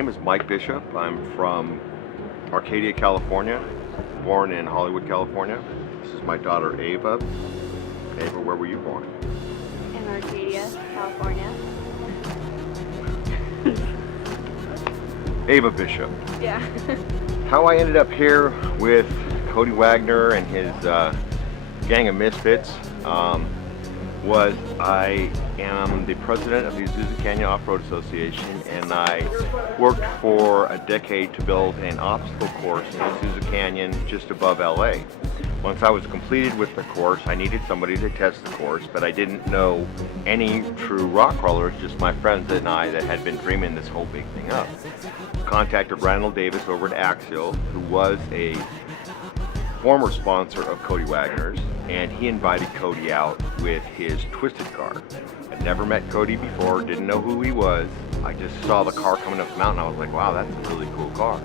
name is Mike Bishop. I'm from Arcadia, California, born in Hollywood, California. This is my daughter, Ava. Ava, where were you born? In Arcadia, California. Ava Bishop. Yeah. How I ended up here with Cody Wagner and his gang of misfits was I am the president of the Azusa Canyon Off-Road Association, and I worked for a decade to build an obstacle course in Azusa Canyon just above LA. Once I was completed with the course, I needed somebody to test the course, but I didn't know any true rock crawlers, just my friends and I that had been dreaming this whole big thing up. Contacted Randall Davis over at Axial, who was a former sponsor of Cody Wagner's, and he invited Cody out with his twisted car. I'd never met Cody before, didn't know who he was. I just saw the car coming up the mountain. I was like, wow, that's a really cool car.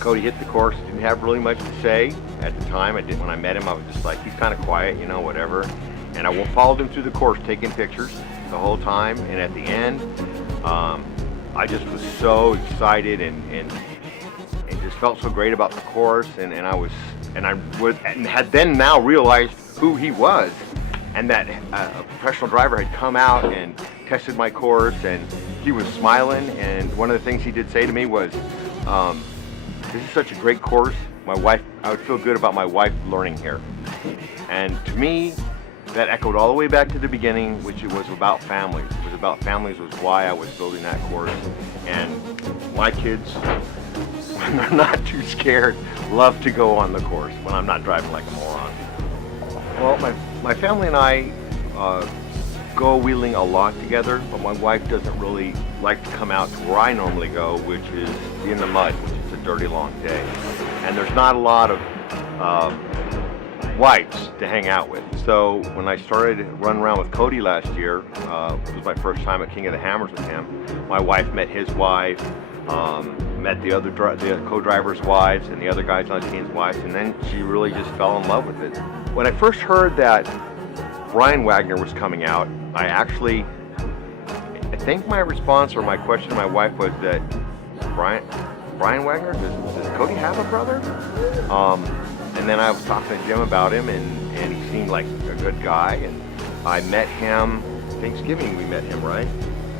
Cody hit the course, didn't have really much to say at the time. When I met him, I was just like, he's kind of quiet, you know, whatever. And I followed him through the course, taking pictures the whole time. And at the end, I just was so excited and just felt so great about the course, and I had then now realized who he was, and that a professional driver had come out and tested my course, and he was smiling. And one of the things he did say to me was, "This is such a great course. I would feel good about my wife learning here." And to me, that echoed all the way back to the beginning, which it was about families. It was about families was why I was building that course, and my kids, when they're not too scared, love to go on the course when I'm not driving like a moron. Well, my family and I go wheeling a lot together, but my wife doesn't really like to come out to where I normally go, which is in the mud, which is a dirty long day. And there's not a lot of whites to hang out with. So when I started running around with Cody last year, it was my first time at King of the Hammers with him. My wife met his wife, met the other co-drivers' wives and the other guys on the team's wives, and then she really just fell in love with it. When I first heard that Brian Wagner was coming out, I think my response or my question to my wife was that, Brian Wagner, does Cody have a brother? And then I was talking to Jim about him, and he seemed like a good guy, and I met him Thanksgiving. We met him, right?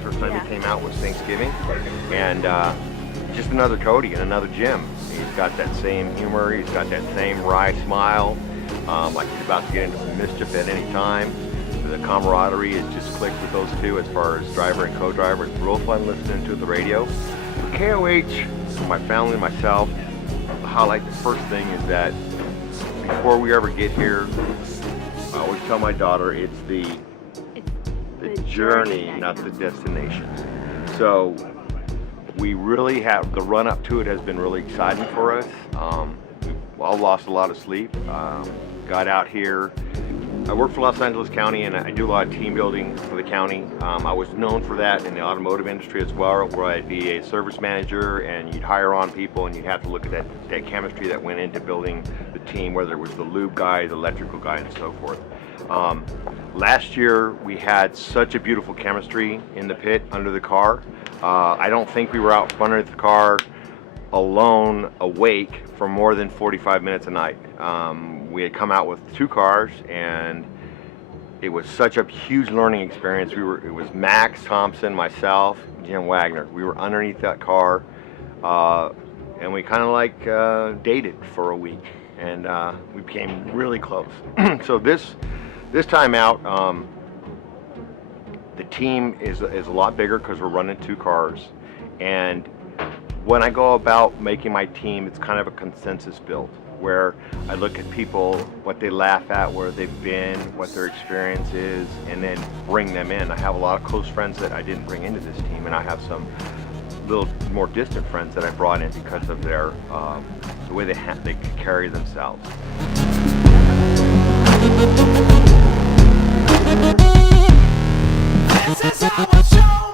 First time he came out was Thanksgiving, and just another Cody and another Jim. He's got that same humor, he's got that same wry smile, like he's about to get into some mischief at any time. The camaraderie is just clicked with those two as far as driver and co-driver. It's real fun listening to the radio. For KOH, for my family and myself, the highlight, the first thing is that before we ever get here, I always tell my daughter it's the journey, not the destination. So we really have, the run up to it has been really exciting for us. We've all lost a lot of sleep. Got out here. I work for Los Angeles County, and I do a lot of team building for the county. I was known for that in the automotive industry as well, where I'd be a service manager and you'd hire on people and you'd have to look at that chemistry that went into building the team, whether it was the lube guy, the electrical guy, and so forth. Last year we had such a beautiful chemistry in the pit under the car. I don't think we were out front of the car alone awake for more than 45 minutes a night. We had come out with 2 cars, and it was such a huge learning experience. It was Max Thompson, myself, Jim Wagner. We were underneath that car, and we kind of like dated for a week, and we became really close. So this time out, the team is a lot bigger because we're running 2 cars, and when I go about making my team, it's kind of a consensus build, where I look at people, what they laugh at, where they've been, what their experience is, and then bring them in. I have a lot of close friends that I didn't bring into this team, and I have some little more distant friends that I brought in because of their the way they carry themselves. This is how I show.